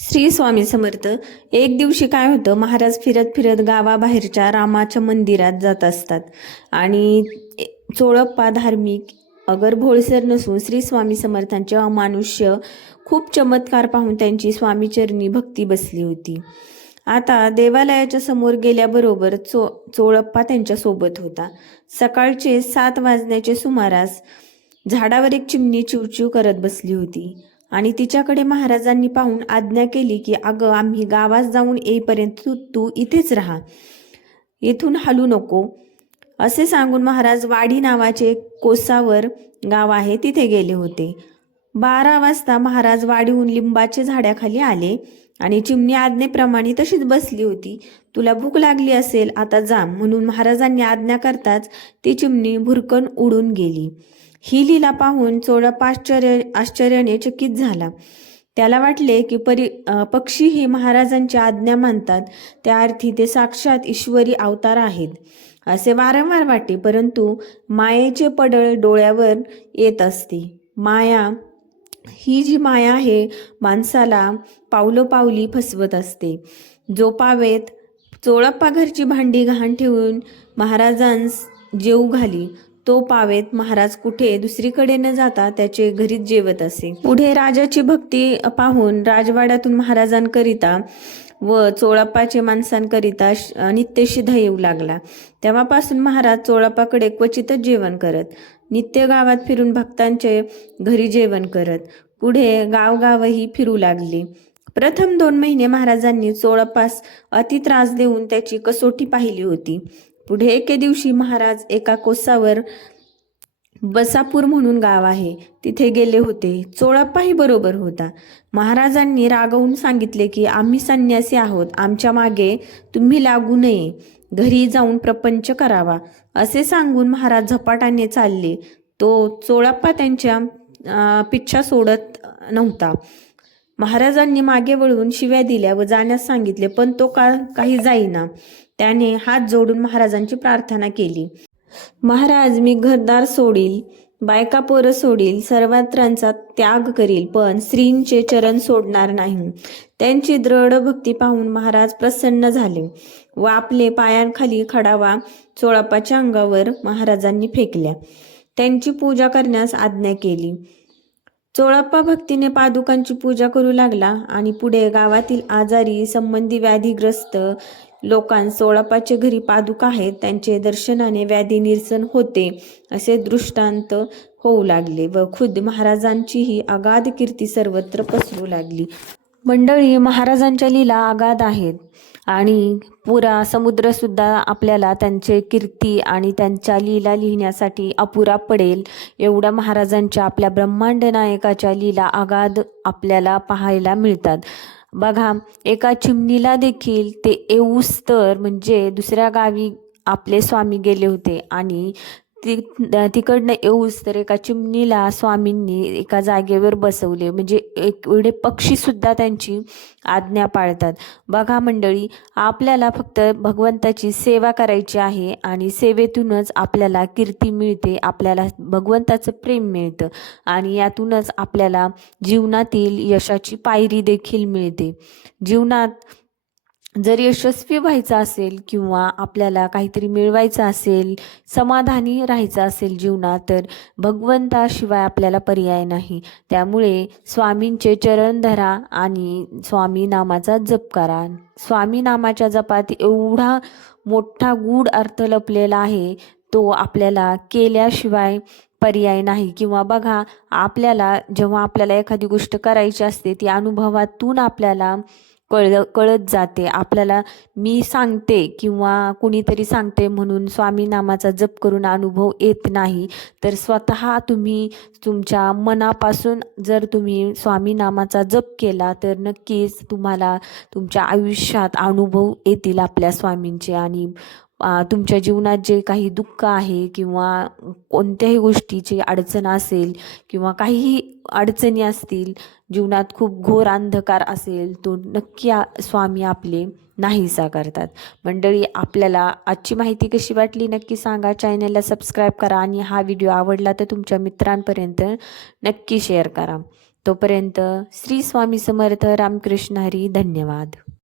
श्री स्वामी समर्थ. एक दिवशी काय होतं, महाराज फिरत फिरत गावाबाहेरच्या रामाच्या मंदिरात जात असतात आणि चोळप्पा धार्मिक अगर भोळसर नसून श्री स्वामी समर्थांचे अमानुष्य खूप चमत्कार पाहून त्यांची स्वामीचरणी भक्ती बसली होती. आता देवालयाच्या समोर गेल्याबरोबर चोळप्पा त्यांच्या सोबत होता. सकाळचे 7 वाजण्याचे सुमारास झाडावर एक चिमणी चिवचिव करत बसली होती आणि तिच्याकडे महाराजांनी पाहून आज्ञा केली की अगं, आम्ही गावात जाऊन येईपर्यंत तू इथेच राहा, येथून हलू नको. असे सांगून महाराज वाडी नावाचे कोसावर गाव आहे तिथे गेले होते. 12 वाजता महाराज वाडीहून लिंबाच्या झाडाखाली आले आणि चिमणी आज्ञेप्रमाणे तशीच बसली होती. तुला भूक लागली असेल, आता जा, म्हणून महाराजांनी आज्ञा करताच ती चिमणी भुरकन उडून गेली. ही लीला पाहून चोळप्पा आश्चर्याने चकित झाला. त्याला वाटले की पक्षी ही महाराजांची आज्ञा मानतात, त्या अर्थी ते साक्षात ईश्वरी अवतार आहेत असे वारंवार वाटे. परंतु मायेचे पडळ डोळ्यावर येत असते. माया ही जी माया आहे, माणसाला पावलोपावली फसवत असते. जो पावेत चोळप्पा घरची भांडी गहाण ठेवून महाराजांस जेवू घाली, तो पावेत महाराज कुठे दुसरीकडे न जाता त्याचे घरीच जेवत असे. पुढे राजाची भक्ती पाहून राजवाड्यातून महाराजांकरिता व चोळप्पाचे माणसांकरिता नित्य शिधा येऊ लागला. तेव्हापासून महाराज चोळप्पाकडे क्वचितच जेवण करत, नित्य गावात फिरून भक्तांचे घरी जेवण करत. पुढे गावगावही फिरू लागले. प्रथम 2 महिने महाराजांनी चोळप्पास अति त्रास देऊन त्याची कसोटी पाहिली होती. पुढे एके दिवशी महाराज एका कोसावर बसापूर म्हणून गाव आहे तिथे गेले होते. चोळप्पाही बरोबर होता. महाराजांनी रागवून सांगितले की आम्ही संन्यासी आहोत, आमच्या मागे तुम्ही लागू नये, घरी जाऊन प्रपंच करावा. असे सांगून महाराज झपाटाने चालले. तो चोळप्पा त्यांच्या पिच्छा सोडत नव्हता. महाराजांनी मागे वळून शिव्या दिल्या व जाण्यास सांगितले, पण तो काही जाईना. त्याने हात जोडून महाराजांची प्रार्थना केली. महाराज, मी घरदार सोडील, बायका पोरं सोडील, सर्वत्रांचा त्याग करील, पण श्रींचे चरण सोडणार नाही. त्यांची दृढ भक्ती पाहून महाराज प्रसन्न झाले व आपले पायांखाली खडावा चोळप्पाच्या अंगावर महाराजांनी फेकल्या. त्यांची पूजा करण्यास आज्ञा केली. चोळप्पा भक्तीने पादुकांची पूजा करू लागला आणि पुढे गावातील आजारी संबंधी व्याधीग्रस्त लोकांस चोळप्पाचे घरी पादुका आहेत, त्यांचे दर्शनाने व्याधी निरसन होते असे दृष्टांत होऊ लागले व खुद्द महाराजांचीही अगाध कीर्ती सर्वत्र पसरू लागली. मंडळी, महाराजांच्या लीला अगाध आहेत आणि पुरा समुद्र सुद्धा आपल्याला त्यांचे कीर्ती आणि त्यांच्या लीला लिहिण्यासाठी अपुरा पडेल एवढ्या महाराजांच्या, आपल्या ब्रह्मांड नायकाच्या लीला अगाध आपल्याला पाहायला मिळतात. बघा, एका चिमणीला देखील ते येऊस्तर म्हणजे दुसऱ्या गावी आपले स्वामी गेले होते आणि तिकडनं येऊस तर एका चिमणीला स्वामींनी एका जागेवर बसवले. म्हणजे एवढे पक्षी सुद्धा त्यांची आज्ञा पाळतात. बघा मंडळी, आपल्याला फक्त भगवंताची सेवा करायची आहे आणि सेवेतूनच आपल्याला कीर्ती मिळते, आपल्याला भगवंताचं प्रेम मिळतं आणि यातूनच आपल्याला जीवनातील यशाची पायरी देखील मिळते. जीवनात जर यशस्वी व्हायचं असेल किंवा आपल्याला काहीतरी मिळवायचं असेल, समाधानी राहायचं असेल जीवनात, तर भगवंताशिवाय आपल्याला पर्याय नाही. त्यामुळे स्वामींचे चरण धरा आणि स्वामी नामाचा जप करा. स्वामी नामाच्या जपात एवढा मोठा गूढ अर्थ लपलेला आहे, तो आपल्याला केल्याशिवाय पर्याय नाही. किंवा बघा, आपल्याला जेव्हा आपल्याला एखादी गोष्ट करायची असते ती अनुभवातून आपल्याला कळत जाते. आपल्याला मी सांगते किंवा कुणीतरी सांगते म्हणून स्वामी नामाचा जप करून अनुभव येत नाही, तर स्वतः तुम्ही तुमच्या मनापासून जर तुम्ही स्वामी नामाचा जप केला तर नक्कीच तुम्हाला तुमच्या आयुष्यात अनुभव येतील आपल्या स्वामींचे. आणि तुमच्या जीवनात जे काही दुःख आहे किंवा कोणत्याही गोष्टीची अडचण असेल किंवा काहीही अडचणी असतील, जीवनात खूप घोर अंधकार असेल, तो नक्की स्वामी आपले नाहीसा करतात. मंडळी, आपल्याला आजची माहिती कशी वाटली नक्की सांगा. चॅनलला सबस्क्राईब करा आणि हा व्हिडिओ आवडला तर तुमच्या मित्रांपर्यंत नक्की शेअर करा. तोपर्यंत श्री स्वामी समर्थ रामकृष्ण हरी. धन्यवाद.